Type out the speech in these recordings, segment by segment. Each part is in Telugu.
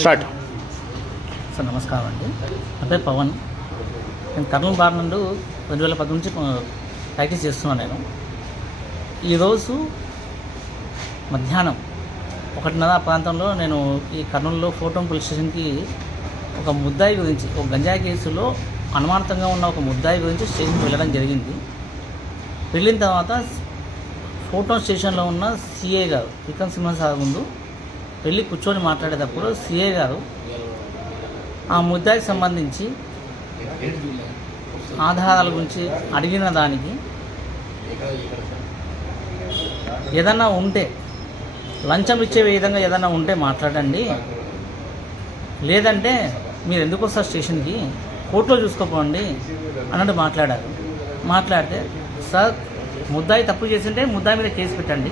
స్టార్ట్. సార్ నమస్కారం అండి. నా పేరు పవన్. నేను కర్నూలు బార్ నుండి 2010 నుంచి ప్రాక్టీస్ చేస్తున్నాను. నేను ఈరోజు మధ్యాహ్నం 1:30 ప్రాంతంలో నేను ఈ కర్నూలులో ఫోటోన్ పోలీస్ స్టేషన్కి ఒక ముద్దాయి గురించి, ఒక గంజాయి కేసులో అనుమానితంగా ఉన్న ఒక ముద్దాయి గురించి స్టేషన్కి వెళ్ళడం జరిగింది. వెళ్ళిన తర్వాత ఫోటోన్ స్టేషన్లో ఉన్న సిఐ గారు విక్రమ్ సింహ సార్ ముందు వెళ్ళి కూర్చొని మాట్లాడేటప్పుడు సిఐ గారు ఆ ముద్దాయికి సంబంధించి ఆధారాల గురించి అడిగిన దానికి ఏదన్నా ఉంటే లంచం ఇచ్చే విధంగా ఏదన్నా ఉంటే మాట్లాడండి, లేదంటే మీరు ఎందుకు వస్తారు స్టేషన్కి, కోర్టులో చూసుకోపోండి అన్నట్టు మాట్లాడారు. మాట్లాడితే సార్ ముద్దాయి తప్పు చేసింటే ముద్దాయి మీద కేసు పెట్టండి,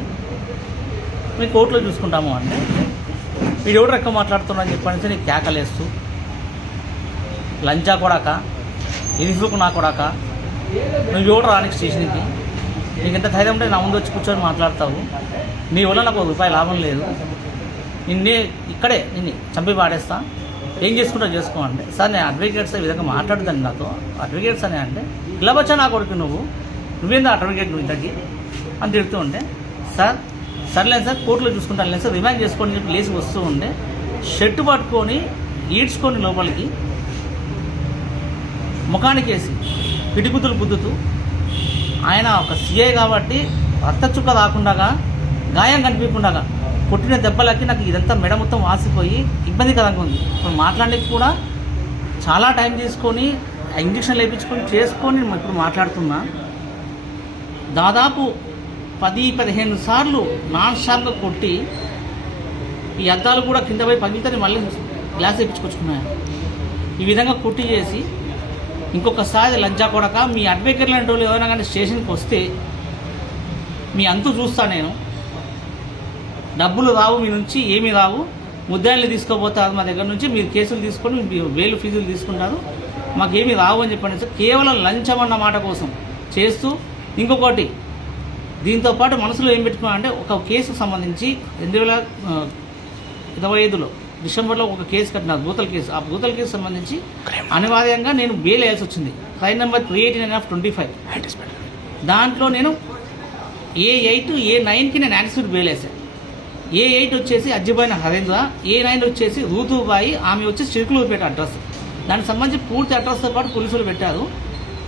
మేము కోర్టులో చూసుకుంటాము అంటే వీడు ఎవరు ఎక్కువ మాట్లాడుతున్నారని చెప్పనేసి నీకు కేకలేస్తూ లంచా కొడాక ఇరిఫుకు నా కొడాక నువ్వు ఎవరు రానికి స్టేషన్కి, నీకు ఎంత ధైర్యం ఉంటే నా ముందు వచ్చి కూర్చొని మాట్లాడతావు, నీ వల్ల నాకు ₹1 లాభం లేదు, నిన్ను చంపి పాడేస్తా, ఏం చేసుకుంటా చేసుకో అంటే సార్ నేను అడ్వకేట్స్ ఈ విధంగా మాట్లాడుతాను నాతో, అడ్వకేట్స్ అని అంటే ఇలా వచ్చా నా కొడుకు నువ్వేందా అడ్వకేట్ నువ్వు ఇంతకి అని తిడుతూ ఉంటే సార్ సర్లేదు సార్ కోర్టులో చూసుకుంటాను లేదు సార్ రిమాండ్ చేసుకోండి చెప్పి లేచి వస్తూ ఉంటే షర్టు పట్టుకొని ఈడ్చుకొని లోపలికి ముఖానికి వేసి పిడిగుద్దులు గుద్దుతూ ఆయన ఒక సిఐ కాబట్టి రక్త చుక్క రాకుండా గాయం కనిపించకుండా కొట్టిన దెబ్బలకి నాకు ఇదంతా మెడ మొత్తం వాసిపోయి ఇబ్బందికరంగా ఉంది. ఇప్పుడు మాట్లాడడానికి కూడా చాలా టైం తీసుకొని ఇంజక్షన్ వేయించుకొని చేసుకొని ఇప్పుడు మాట్లాడుతున్నా. దాదాపు 10-15 సార్లు నాన్ స్టాప్గా కొట్టి ఈ అద్దాలు కూడా కింద పోయి పగిలితే మళ్ళీ గ్లాస్ వేయించుకొచ్చుకున్నాను. ఈ విధంగా కొట్టి చేసి ఇంకొకసారి లంచా కొడక మీ అడ్వకేట్ లాంటి వాళ్ళు ఎవరైనా కానీ స్టేషన్కి వస్తే మీ అంతు చూస్తా, నేను డబ్బులు రావు మీ నుంచి, ఏమీ రావు, ముద్దాయిల్ని తీసుకోపోతారు మా దగ్గర నుంచి, మీరు కేసులు తీసుకొని వేలు ఫీజులు తీసుకుంటారు, మాకేమీ రావు అని చెప్పండి. కేవలం లంచం అన్న మాట కోసం చేస్తూ ఇంకొకటి దీంతోపాటు మనసులో ఏం పెట్టుకున్నానంటే ఒక కేసుకు సంబంధించి 2025లో డిసెంబర్లో ఒక కేసు కట్టినారు, భూతల కేసు. ఆ భూతల కేసు సంబంధించి అనివార్యంగా నేను బెయిల్ వేయాల్సి వచ్చింది. Crime number 389/25. దాంట్లో నేను A8 A9కి నేను యాక్సిడెంట్ బెయిల్ వేసాను. A8 వచ్చేసి అజ్జిబాయిన హరేంద్ర, A9 వచ్చేసి రూతుబాయి, ఆమె వచ్చేసి చిరుకులూరుపేట అడ్రస్. దానికి సంబంధించి పూర్తి అడ్రస్తో పాటు పోలీసులు పెట్టారు.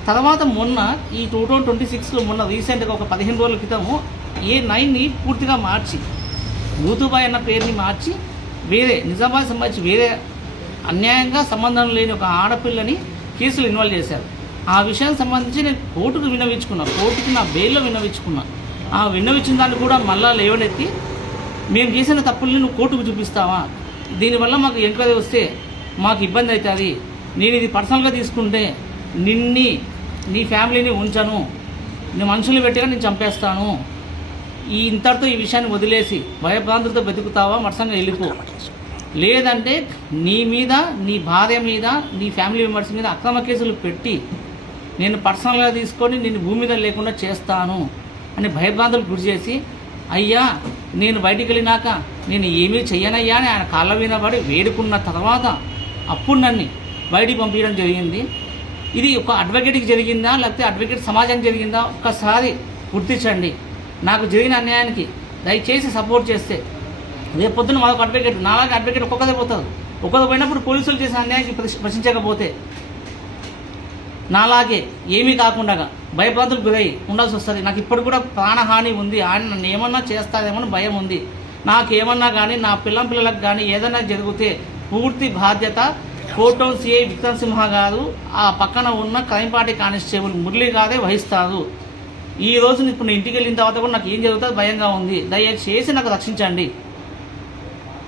తర్వాత మొన్న ఈ 2026లో మొన్న రీసెంట్గా ఒక 15 రోజుల క్రితము A9ని పూర్తిగా మార్చి రూతుబాయి అన్న పేరుని మార్చి వేరే నిజామాబాద్ సంబంధించి వేరే అన్యాయంగా సంబంధం లేని ఒక ఆడపిల్లని కేసులు ఇన్వాల్వ్ చేశారు. ఆ విషయానికి సంబంధించి నేను కోర్టుకు విన్నవించుకున్నాను, కోర్టుకి నా బెయిల్లో విన్నవించుకున్నాను. ఆ విన్నవించిన దాన్ని కూడా మళ్ళా లేవనెత్తి మేము చేసిన తప్పుల్ని నువ్వు కోర్టుకు చూపిస్తావా, దీనివల్ల మాకు ఎంక్వైరీ వస్తే మాకు ఇబ్బంది అవుతుంది, నేను ఇది పర్సనల్గా తీసుకుంటే నీ ఫ్యామిలీని ఉంచను, నీ మనుషుల్ని పెట్టిగా నేను చంపేస్తాను, ఇంతటితో ఈ విషయాన్ని వదిలేసి భయభ్రాంతులతో బతుకుతావా, మరసంగా వెళ్ళిపో, లేదంటే నీ మీద, నీ భార్య మీద, నీ ఫ్యామిలీ మెంబర్స్ మీద అక్రమ కేసులు పెట్టి నేను పర్సనల్గా తీసుకొని నేను భూమి మీద లేకుండా చేస్తాను అని భయభ్రాంతులు గురి చేసి, అయ్యా నేను బయటికి వెళ్ళినాక నేను ఏమీ చెయ్యనయ్యా అని ఆయన కాళ్ళ మీద పడి వేడుకున్న తర్వాత అప్పుడు నన్ను బయటికి పంపించడం జరిగింది. ఇది ఒక అడ్వకేట్కి జరిగిందా లేకపోతే అడ్వకేట్ సమాజానికి జరిగిందా ఒక్కసారి గుర్తించండి. నాకు జరిగిన అన్యాయానికి దయచేసి సపోర్ట్ చేస్తే రేపు పొద్దున్న మాకు అడ్వకేట్, నాలాగే అడ్వకేట్ ఒక్కొక్కదే పోతారు. ఒక్కొక్క పోయినప్పుడు పోలీసులు చేసిన అన్యాయానికి ప్రశ్నించకపోతే నాలాగే ఏమీ కాకుండా భయభ్రాంతులకు గురై ఉండాల్సి వస్తుంది. నాకు ఇప్పుడు కూడా ప్రాణహాని ఉంది, ఆయన నన్ను ఏమన్నా చేస్తారేమో భయం ఉంది. నాకేమన్నా కానీ నా పిల్లలకు కానీ ఏదైనా జరిగితే పూర్తి బాధ్యత ఫోటోన్ సిఐ విక్రమ్ సింహ గారు, ఆ పక్కన ఉన్న క్రైమ్ పార్టీ కానిస్టేబుల్ మురళీ గారే వహిస్తారు. ఈ రోజు ఇప్పుడు నేను ఇంటికి వెళ్ళిన తర్వాత కూడా నాకు ఏం జరుగుతుందో భయంగా ఉంది, దయచేసి నాకు రక్షించండి.